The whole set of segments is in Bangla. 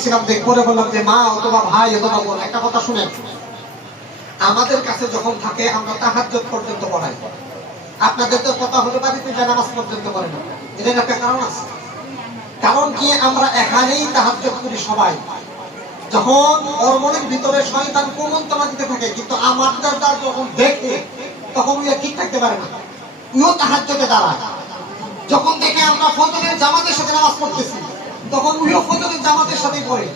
দিয়েছিলাম, পরে বললাম যে মা অথবা ভাই অথবা বোন, একটা কথা শুনেন, আমাদের কাছে যখন থাকে আমরা তাহাজ্জুদ পর্যন্ত পড়াই, আপনাদের তো কথা হলো বাড়িতে যা নামাজ পর্যন্ত করে না। এটার একটা কারণ আছে। কারণ কি, আমরা এখানেই তাহাজ্জুদ করি সবাই। যখন ওর মনের ভিতরে শয়তান কুমন্ত্রণা দিতে থাকে, কিন্তু আমাদের যখন দেখে তখন উইয়া ঠিক থাকতে পারে না, উইও তাহাজ্জুদে দাঁড়ায়। যখন দেখে আমরা ফজরের জামাতের সাথে নামাজ পড়তেছি, তখন উইও ফজরের জামাতের সাথেই পড়ে।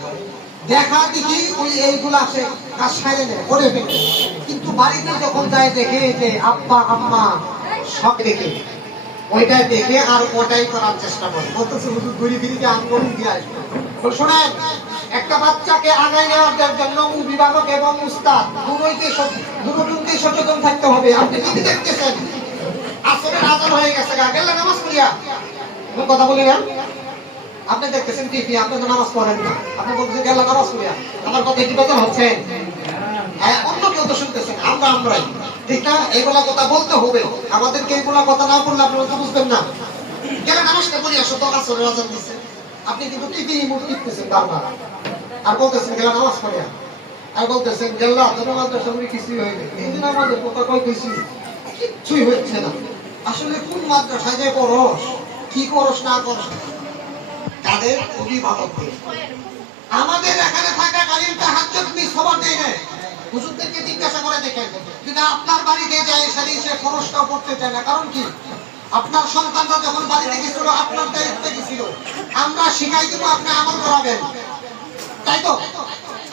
দেখা দেখি ওই এইগুলা আসে কাজ সাইলে নেয়, করে ফেলে। কিন্তু বাড়িতে যখন যায় দেখে যে আব্বা আম্মা সব দেখে, ওইটাই দেখে আর ওটাই করার চেষ্টা করে। বলতেছে হুজুর ঘুরি ফিরিকে আন্দোলন দিয়ে আসবে। শোনেন, একটা বাচ্চাকে আগায় নেওয়ার জন্য অভিভাবক এবং উস্তাদ দুটোই সচেতন থাকতে হবে। আপনি টিভি দেখতেছেন, আসরের আজান হয়ে গেছে, গেলে নামাজ পড়িয়া কথা বলি না, আপনি দেখতেছেন টিভি, আপনি তো নামাজ পড়েন না, আপনি বলতেছেন গেলে নামাজ পড়িয়া। আমার কথা কি বেতন হচ্ছে? হ্যাঁ, অন্য কেউ তো শুনতেছেন, আমরাই ঠিক না? এগুলা কথা বলতে হবে আমাদেরকে। এগুলা কথা না বললে আপনি তো বুঝবেন না। গেলে নামাজটা পড়িয়া আসো, তো আসরের আজান দিচ্ছে, আপনি কিন্তু টিভি রিমোট টিপতেছেন বারবার, আর বলতেছেন গেলে নামাজ পড়িয়া, আর বলতেছেন গেল্লা আমাদের সঙ্গে কিছুই হয়নি, এই দিন আমাদের কথা কইতেছি কিচ্ছুই হচ্ছে না। আসলে কোন মাদ্রাসায় যে পড়স, কি করস না করস, তাদের অভিভাবকদের। আমাদের এখানে থাকাকালীন তাহাজ্জুদ মিস হবার দেয় না। হুজুরদেরকে জিজ্ঞাসা করে দেখেন, যদি আপনার বাড়িতে যায় সেদিন সে খরচটাও করতে চায় না। কারণ কি, আপনার সন্তানরা যখন বাড়িতে গেছিল আপনার দায়িত্বে গেছিল, আমরা শিখাই দেবো আপনি আমল করাবেন, তাই তো?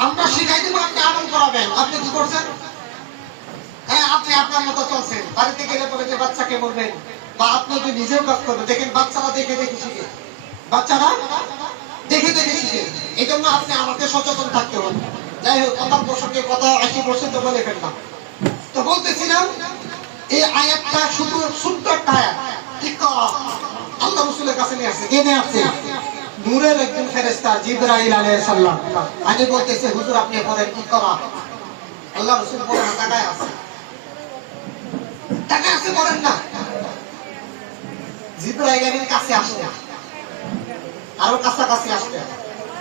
আমরা শিখাই দেবো আপনি আমল করাবেন, আপনি কি করছেন? হ্যাঁ, আপনি আপনার মতো চলছেন। বাড়িতে গেলে পরে যে বাচ্চাকে বলবেন, বা আপনি যদি নিজেও কাজ করবেন, দেখেন বাচ্চারা দেখে দেখে শিখে, বাচ্চারা দেখে দেখে শিখে। এই জন্য আপনি আমাকে সচেতন থাকতে হবে। যাই হোক, কথা প্রসঙ্গে কথা 80% বলে ফেললাম। তো বলতেছিলাম, এই আয়াতটা শুধু ছোট্ট একটা আয়াত, ইকরা, আল্লাহ রাসূলের কাছে নিয়ে আসছে, এনে আসছে নূরের একজন ফেরেশতা জিবরাইল আলাইহিস সালাম। আমি বলতেছে হুজুর আপনি পড়েন ইকরা। আল্লাহ রাসূল বলেন না, টাকায় আছে করেন না। জিবরাইল আমিন কাছে আসলে, আরো কাছাকাছি আসলে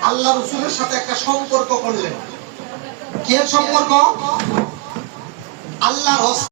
আল্লাহ রাসূলের সাথে একটা সম্পর্ক করলেন। কি সম্পর্ক? আল্লাহ